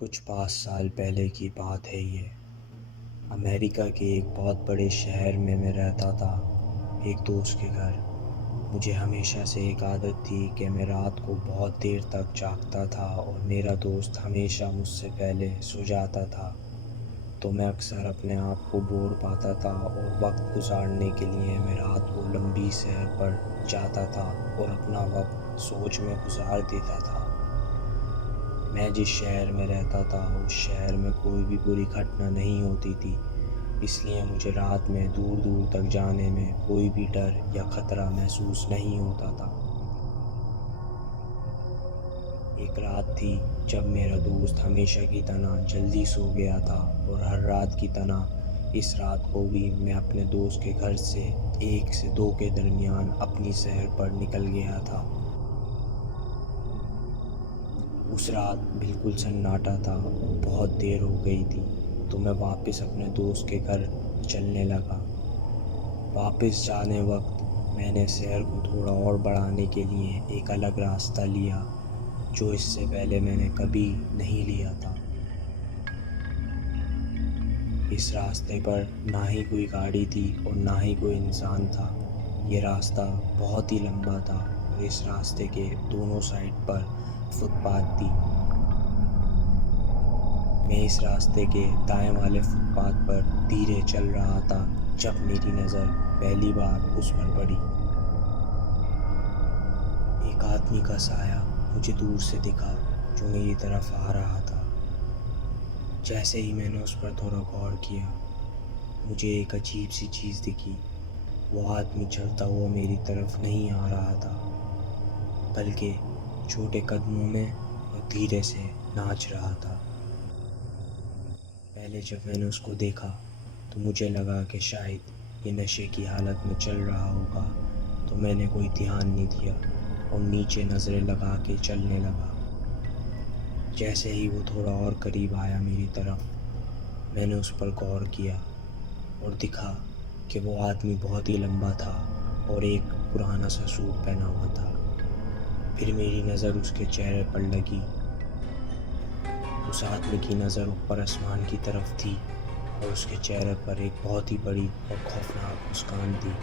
कुछ 5 साल पहले की बात है ये। अमेरिका के एक बहुत बड़े शहर में मैं रहता था, एक दोस्त के घर। मुझे हमेशा से एक आदत थी कि मैं रात को बहुत देर तक जागता था और मेरा दोस्त हमेशा मुझसे पहले सो जाता था। तो मैं अक्सर अपने आप को बोर पाता था और वक्त गुजारने के लिए मैं रात को लंबी सैर पर जाता था और अपना वक्त सोच में गुजार देता था। मैं जिस शहर में रहता था उस शहर में कोई भी बुरी घटना नहीं होती थी, इसलिए मुझे रात में दूर दूर तक जाने में कोई भी डर या ख़तरा महसूस नहीं होता था। एक रात थी जब मेरा दोस्त हमेशा की तरह जल्दी सो गया था और हर रात की तरह इस रात को भी मैं अपने दोस्त के घर से 1 से 2 के दरमियान अपनी सैर पर निकल गया था। उस रात बिल्कुल सन्नाटा था और बहुत देर हो गई थी, तो मैं वापस अपने दोस्त के घर चलने लगा। वापस जाने वक्त मैंने सैर को थोड़ा और बढ़ाने के लिए एक अलग रास्ता लिया, जो इससे पहले मैंने कभी नहीं लिया था। इस रास्ते पर ना ही कोई गाड़ी थी और ना ही कोई इंसान था। ये रास्ता बहुत ही लंबा था और इस रास्ते के दोनों साइड पर फुटपाथ थी। मैं इस रास्ते के दाएं वाले फुटपाथ पर धीरे चल रहा था जब मेरी नज़र पहली बार उस पर पड़ी। एक आदमी का साया मुझे दूर से दिखा, जो मेरी तरफ आ रहा था। जैसे ही मैंने उस पर थोड़ा गौर किया, मुझे एक अजीब सी चीज़ दिखी। वो आदमी चलता हुआ मेरी तरफ नहीं आ रहा था, बल्कि छोटे कदमों में और धीरे से नाच रहा था। पहले जब मैंने उसको देखा तो मुझे लगा कि शायद ये नशे की हालत में चल रहा होगा, तो मैंने कोई ध्यान नहीं दिया और नीचे नज़रें लगा के चलने लगा। जैसे ही वो थोड़ा और करीब आया मेरी तरफ, मैंने उस पर गौर किया और दिखा कि वो आदमी बहुत ही लंबा था और एक पुराना सा सूट पहना हुआ था। फिर मेरी नज़र उसके चेहरे पर लगी। उस आदमी की नज़र ऊपर आसमान की तरफ थी और उसके चेहरे पर एक बहुत ही बड़ी और खौफनाक मुस्कान थी।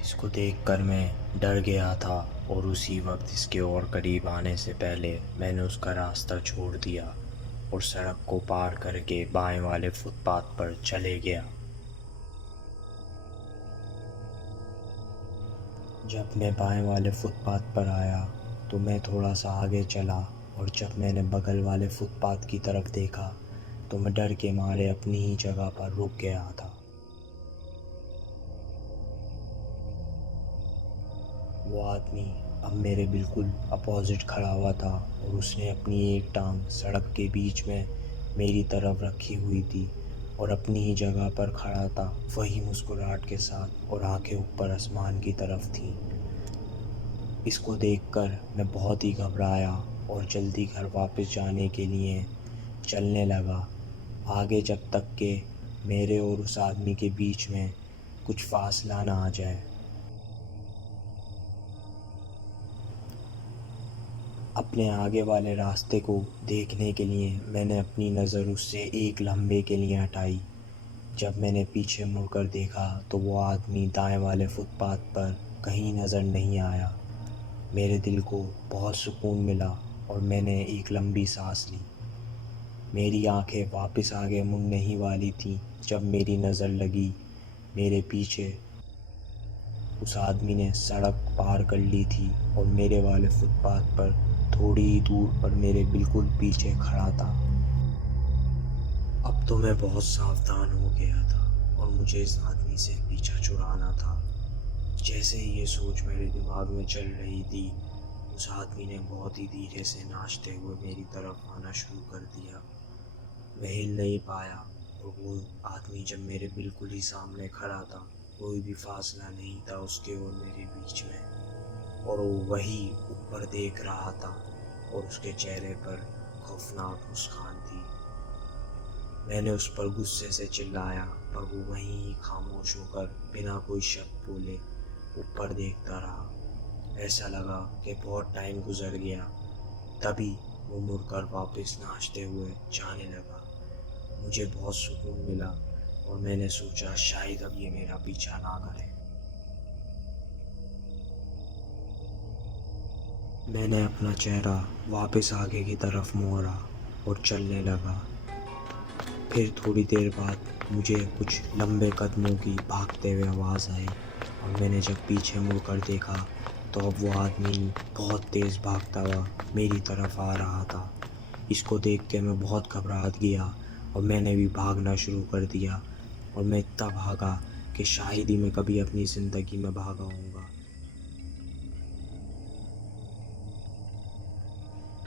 इसको देखकर मैं डर गया था और उसी वक्त इसके और करीब आने से पहले मैंने उसका रास्ता छोड़ दिया और सड़क को पार करके बाएं वाले फुटपाथ पर चले गया। जब मैं बाएं वाले फुटपाथ पर आया तो मैं थोड़ा सा आगे चला और जब मैंने बगल वाले फुटपाथ की तरफ देखा तो मैं डर के मारे अपनी ही जगह पर रुक गया था। वो आदमी अब मेरे बिल्कुल अपोजिट खड़ा हुआ था और उसने अपनी एक टांग सड़क के बीच में मेरी तरफ रखी हुई थी और अपनी ही जगह पर खड़ा था, वही मुस्कुराहट के साथ, और आंखें ऊपर आसमान की तरफ थीं। इसको देखकर मैं बहुत ही घबराया और जल्दी घर वापस जाने के लिए चलने लगा, आगे जब तक कि मेरे और उस आदमी के बीच में कुछ फासला ना आ जाए। अपने आगे वाले रास्ते को देखने के लिए मैंने अपनी नज़र उससे एक लम्हे के लिए हटाई। जब मैंने पीछे मुड़कर देखा तो वो आदमी दाएं वाले फुटपाथ पर कहीं नज़र नहीं आया। मेरे दिल को बहुत सुकून मिला और मैंने एक लंबी सांस ली। मेरी आंखें वापस आगे मुड़ने ही वाली थीं जब मेरी नज़र लगी मेरे पीछे। उस आदमी ने सड़क पार कर ली थी और मेरे वाले फुटपाथ पर थोड़ी ही दूर पर मेरे बिल्कुल पीछे खड़ा था। अब तो मैं बहुत सावधान हो गया था और मुझे इस आदमी से पीछा छुड़ाना था। जैसे ही ये सोच मेरे दिमाग में चल रही थी, उस आदमी ने बहुत ही धीरे से नाचते हुए मेरी तरफ आना शुरू कर दिया। मैं हिल नहीं पाया और वो आदमी जब मेरे बिल्कुल ही सामने खड़ा था, कोई भी फासला नहीं था उसके और मेरे बीच में, और वो वही ऊपर देख रहा था और उसके चेहरे पर खौफनाक मुस्कान थी। मैंने उस पर गुस्से से चिल्लाया, पर वो वहीं ही खामोश होकर बिना कोई शब्द बोले ऊपर देखता रहा। ऐसा लगा कि बहुत टाइम गुजर गया तभी वो मुड़कर वापस नाचते हुए जाने लगा। मुझे बहुत सुकून मिला और मैंने सोचा शायद अब ये मेरा पीछा ना करे। मैंने अपना चेहरा वापस आगे की तरफ मोड़ा और चलने लगा। फिर थोड़ी देर बाद मुझे कुछ लंबे कदमों की भागते हुए आवाज़ आई और मैंने जब पीछे मुड़कर देखा तो अब वो आदमी बहुत तेज़ भागता हुआ मेरी तरफ आ रहा था। इसको देख के मैं बहुत घबरा गया और मैंने भी भागना शुरू कर दिया और मैं इतना भागा कि शायद ही मैं कभी अपनी ज़िंदगी में भागा होऊंगा।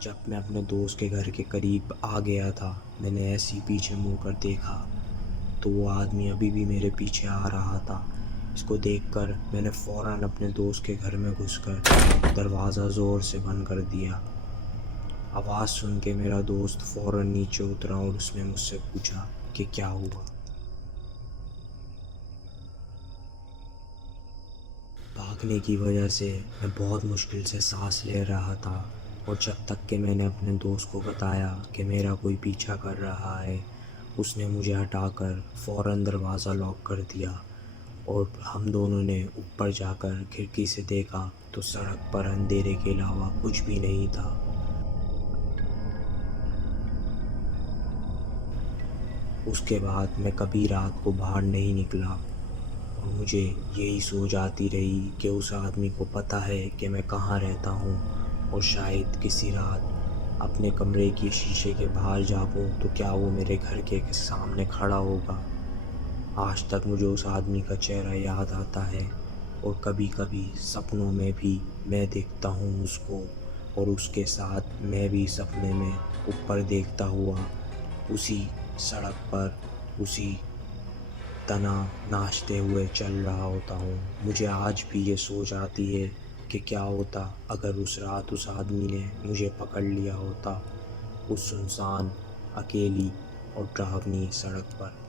जब मैं अपने दोस्त के घर के करीब आ गया था, मैंने ऐसे ही पीछे मुड़कर देखा तो वो आदमी अभी भी मेरे पीछे आ रहा था। इसको देखकर मैंने फ़ौरन अपने दोस्त के घर में घुसकर दरवाज़ा ज़ोर से बंद कर दिया। आवाज़ सुन के मेरा दोस्त फ़ौरन नीचे उतरा और उसने मुझसे पूछा कि क्या हुआ। भागने की वजह से मैं बहुत मुश्किल से सांस ले रहा था और जब तक कि मैंने अपने दोस्त को बताया कि मेरा कोई पीछा कर रहा है, उसने मुझे हटाकर फ़ौरन दरवाज़ा लॉक कर दिया और हम दोनों ने ऊपर जाकर खिड़की से देखा तो सड़क पर अंधेरे के अलावा कुछ भी नहीं था। उसके बाद मैं कभी रात को बाहर नहीं निकला और मुझे यही सोच आती रही कि उस आदमी को पता है कि मैं कहाँ रहता हूँ और शायद किसी रात अपने कमरे की शीशे के बाहर झाँकूं तो क्या वो मेरे घर के सामने खड़ा होगा। आज तक मुझे उस आदमी का चेहरा याद आता है और कभी कभी सपनों में भी मैं देखता हूँ उसको और उसके साथ मैं भी सपने में ऊपर देखता हुआ उसी सड़क पर उसी तना नाचते हुए चल रहा होता हूँ। मुझे आज भी ये सोच आती है कि क्या होता अगर उस रात उस आदमी ने मुझे पकड़ लिया होता उस सुनसान, अकेली और डरावनी सड़क पर।